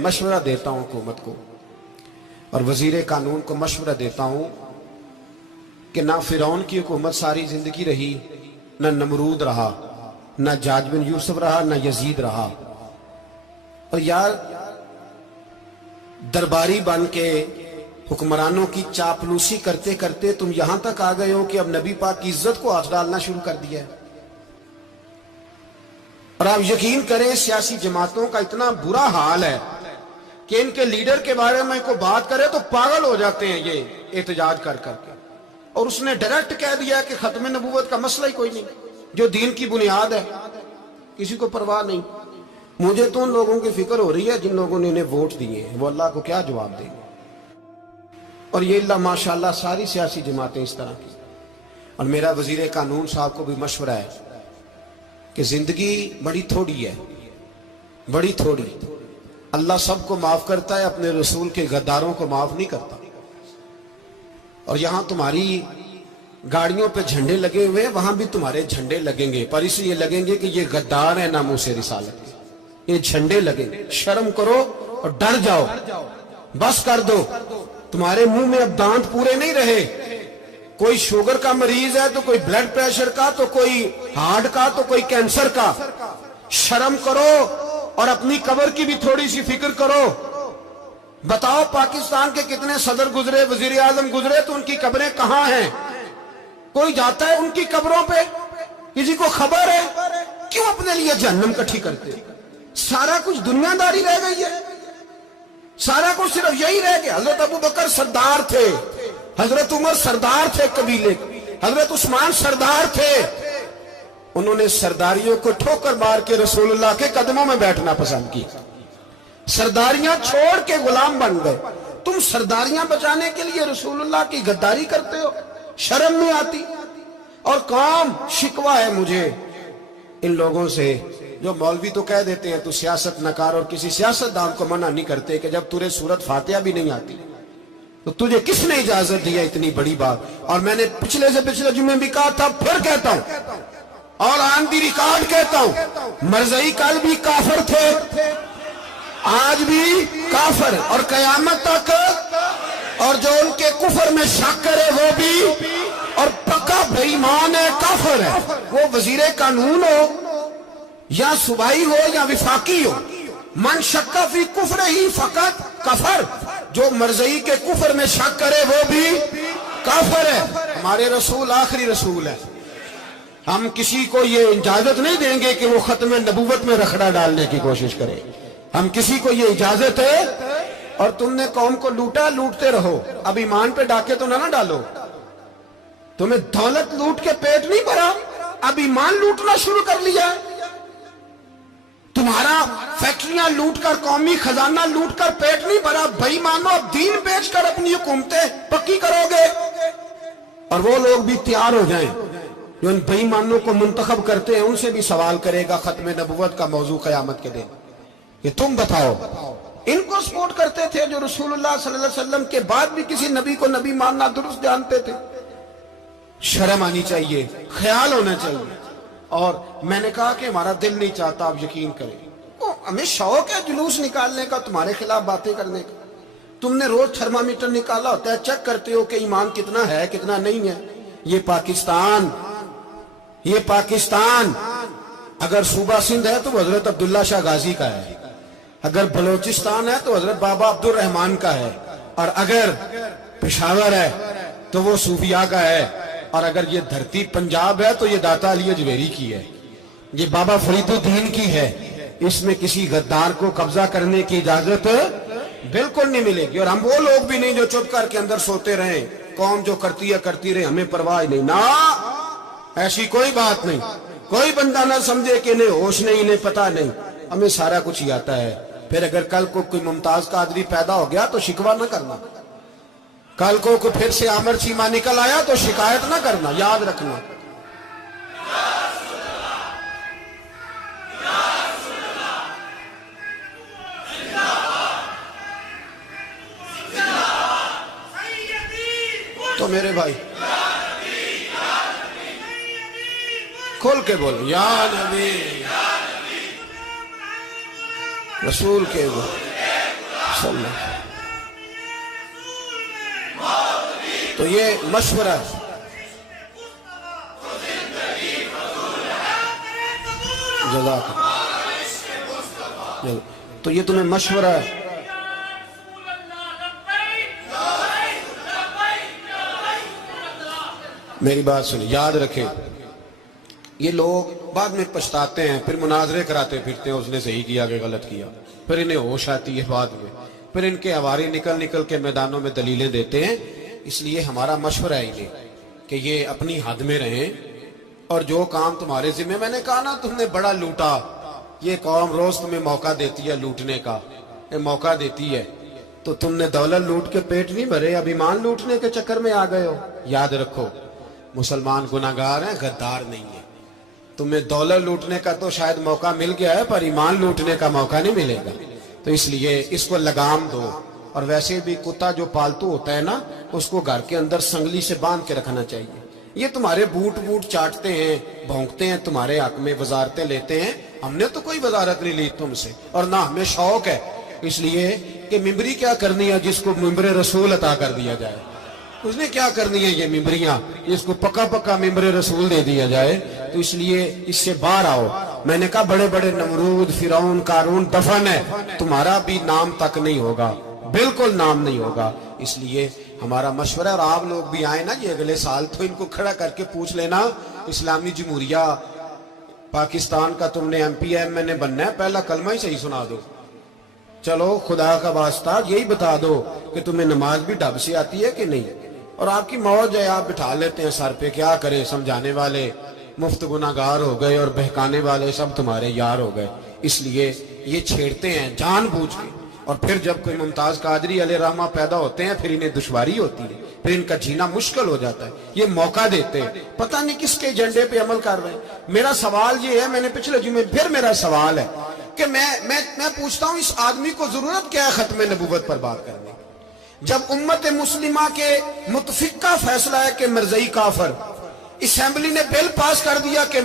मशवरा देता हूं हुकूमत को और वजीर कानून को मशवरा देता हूं कि ना फिरौन की हुकूमत सारी जिंदगी रही, ना नमरूद रहा, ना जाज बिन यूसुफ रहा, ना यजीद रहा। और यार दरबारी बन के हुक्मरानों की चापलूसी करते करते तुम यहां तक आ गए हो कि अब नबी पाक की इज्जत को हाथ डालना शुरू कर दिया है। और आप यकीन करें सियासी जमातों का इतना बुरा हाल है कि इनके लीडर के बारे में कोई बात करे तो पागल हो जाते हैं ये एहतजाज कर करके। और उसने डायरेक्ट कह दिया कि खत्म नबूवत का मसला ही कोई नहीं, जो दीन की बुनियाद है, किसी को परवाह नहीं। मुझे तो उन लोगों की फिक्र हो रही है जिन लोगों ने इन्हें वोट दिए हैं, वो अल्लाह को क्या जवाब देंगे। और ये अल्लाह माशाल्लाह सारी सियासी जमातें इस तरह की। और मेरा वजीर कानून साहब को भी मशवरा है कि जिंदगी बड़ी थोड़ी है, बड़ी थोड़ी। अल्लाह सबको माफ करता है, अपने रसूल के गद्दारों को माफ नहीं करता। और यहां तुम्हारी गाड़ियों पे झंडे लगे हुए हैं, वहां भी तुम्हारे झंडे लगेंगे, पर इसलिए लगेंगे कि ये गद्दार है नामूसे रिसालत के, ये झंडे लगेंगे। शर्म करो और डर जाओ, बस कर दो। तुम्हारे मुंह में अब दांत पूरे नहीं रहे। कोई शुगर का मरीज है तो कोई ब्लड प्रेशर का, तो कोई हार्ट का, तो कोई कैंसर का। शर्म करो और अपनी कब्र की भी थोड़ी सी फिक्र करो। बताओ पाकिस्तान के कितने सदर गुजरे, वजीर आजम गुजरे, तो उनकी कब्रें कहां हैं? कोई जाता है उनकी कब्रों पे? किसी को खबर है? क्यों अपने लिए जहन्नम इकट्ठी करते? सारा कुछ दुनियादारी रह गई है, सारा कुछ सिर्फ यही रह गया। हजरत अबू बकर सरदार थे, हजरत उमर सरदार थे कबीले, हजरत उस्मान सरदार थे। उन्होंने सरदारियों को ठोकर मार के रसूलुल्लाह के कदमों में बैठना पसंद किया। सरदारियां छोड़ के गुलाम बन गए। तुम सरदारियां बचाने के लिए रसूलुल्लाह की गद्दारी करते हो, शर्म नहीं आती? और कौम शिकवा है मुझे इन लोगों से जो मौलवी तो कह देते हैं तू सियासत नकार, और किसी सियासतदान को मना नहीं करते कि जब तुझे सूरत फातिहा भी नहीं आती तो तुझे किसने इजाजत दी है इतनी बड़ी बात। और मैंने पिछले से पिछले जुम्मे भी कहा था, फिर कहता हूं और आन दी रिकॉर्ड कहता हूं, मरज़ई कल भी काफिर थे, आज भी काफिर और कयामत तक। और जो उनके कुफर में शक करे वो भी, और पक्का बेईमान है, काफिर है। वो वजीर कानून हो या सूबाई हो या विफाकी हो, मन शक्का फी कुफर ही फकत कफर। जो मरज़ई के कुफर में शक करे वो भी काफिर है। हमारे रसूल आखिरी रसूल है। हम किसी को ये इजाजत नहीं देंगे कि वो खत्म नबूवत में रखड़ा डालने की कोशिश करे। हम किसी को ये इजाजत है। और तुमने कौम को लूटा, लूटते रहो, अब ईमान पे डाके तो ना डालो। तुम्हें दौलत लूट के पेट नहीं भरा, अब ईमान लूटना शुरू कर लिया। तुम्हारा फैक्ट्रियां लूटकर, कौमी खजाना लूटकर पेट नहीं भरा, बेईमानो अब दीन बेचकर अपनी हुकूमतें पक्की करोगे। और वो लोग भी तैयार हो जाएं जो इन बेईमानों को मुंतखब करते हैं, उनसे भी सवाल करेगा खत्म नबुव्वत का मौजू कयामत के दिन कि तुम बताओ। इनको सपोर्ट करते थे जो रसूलुल्लाह सल्लल्लाहु अलैहि वसल्लम के बाद भी किसी नबी को नबी मानना दुरुस्त जानते थे। शर्म आनी चाहिए, ख्याल होना चाहिए। और मैंने कहा कि हमारा दिल नहीं चाहता, आप यकीन करें, हमें शौक है जुलूस निकालने का, तुम्हारे खिलाफ बातें करने का। तुमने रोज थर्मामीटर निकाला होता है, चेक करते हो कि ईमान कितना है कितना नहीं है। ये पाकिस्तान अगर सूबा सिंध है तो हजरत अब्दुल्ला शाह गाजी का है, अगर बलोचिस्तान है तो हजरत बाबा अब्दुल रहमान का है, और अगर पेशावर है तो वो सूफिया का है, और अगर ये धरती पंजाब है तो ये दाता अली अजमेरी की है, ये बाबा फरीदुद्दीन की है। इसमें किसी गद्दार को कब्जा करने की इजाजत बिल्कुल नहीं मिलेगी। और हम वो लोग भी नहीं जो चुप करके अंदर सोते रहे, कौम जो करती है करती रहे, हमें परवाह नहीं ना, ऐसी कोई बात नहीं। कोई बंदा ना समझे कि इन्हें होश नहीं, इन्हें पता नहीं, हमें सारा कुछ ही आता है। फिर अगर कल को कोई मुमताज कादरी पैदा हो गया तो शिकवा ना करना, कल को कोई फिर से आमिर चीमा निकल आया तो शिकायत ना करना, याद रखना। तो मेरे भाई खोल के बोलो, या नबी रसूल के बोलो। تو یہ مشورہ ہے. جزاک اللہ. تو یہ تمہیں مشورہ ہے. میری بات سنیں، یاد رکھیں، یہ لوگ بعد میں پچھتاتے ہیں، پھر مناظرے کراتے پھرتے ہیں اس نے صحیح کیا کہ غلط کیا، پھر انہیں ہوش آتی ہے بعد میں، پھر ان کے ہواری نکل کے میدانوں میں دلیلیں دیتے ہیں. اس لیے ہمارا مشورہ ہے انہیں کہ یہ اپنی حد میں رہیں، اور جو کام تمہارے ذمہ، میں نے کہا نا تم نے بڑا لوٹا، یہ قوم روز تمہیں موقع دیتی ہے لوٹنے کا، یہ موقع دیتی ہے، تو تم نے دولت لوٹ کے پیٹ نہیں بھرے، اب ایمان لوٹنے کے چکر میں آ گئے ہو. یاد رکھو، مسلمان گناہگار ہیں، غدار نہیں ہے. تمہیں دولت لوٹنے کا تو شاید موقع مل گیا ہے، پر ایمان لوٹنے کا موقع نہیں ملے گا. تو اس لیے اس کو لگام دو. اور ویسے بھی کتا جو پالتو ہوتا ہے نا، اس کو گھر کے اندر سنگلی سے باندھ کے رکھنا چاہیے. یہ تمہارے بوٹ چاٹتے ہیں، بھونکتے ہیں، تمہارے حق میں وزارتیں لیتے ہیں. ہم نے تو کوئی وزارت نہیں لی تم سے، اور نہ ہمیں شوق ہے. اس لیے کہ ممبری کیا کرنی ہے جس کو ممبر رسول عطا کر دیا جائے؟ اس نے کیا کرنی ہے یہ ممبریاں جس کو پکا ممبر رسول دے دیا جائے؟ تو اس لیے اس سے باہر آؤ. میں نے کہا بڑے بڑے نمرود، فرعون، قارون دفن ہے، تمہارا بھی نام تک نہیں ہوگا، بالکل نام نہیں ہوگا. اس لیے ہمارا مشورہ، اور آپ لوگ بھی آئیں نا یہ اگلے سال، تو ان کو کھڑا کر کے پوچھ لینا اسلامی جمہوریہ پاکستان کا تم نے MPM میں نے بننا ہے، پہلا کلمہ ہی صحیح سنا دو. چلو خدا کا واسطہ یہی بتا دو کہ تمہیں نماز بھی ڈھب سے آتی ہے کہ نہیں. اور آپ کی موج ہے، آپ بٹھا لیتے ہیں سر پہ، کیا کریں، سمجھانے والے مفت گناہگار ہو گئے اور بہکانے والے سب تمہارے یار ہو گئے. اس لیے یہ چھیڑتے ہیں جان بوجھ کے. اور پھر جب کوئی ممتاز قادری علیہ رحمہ پیدا ہوتے ہیں، پھر انہیں دشواری ہوتی ہے، پھر ان کا جینا مشکل ہو جاتا ہے. یہ موقع دیتے ہیں، پتہ نہیں کس کے ایجنڈے پہ عمل کر رہے ہیں. میرا سوال یہ ہے، میں نے پچھلے جمعے پھر میرا سوال ہے کہ میں پوچھتا ہوں، اس آدمی کو ضرورت کیا ہے ختم نبوت پر بات کرنے؟ جب امت مسلمہ کے متفق کا فیصلہ ہے کہ مرزائی کافر، اسمبلی نے بل پاس کر دیا کہ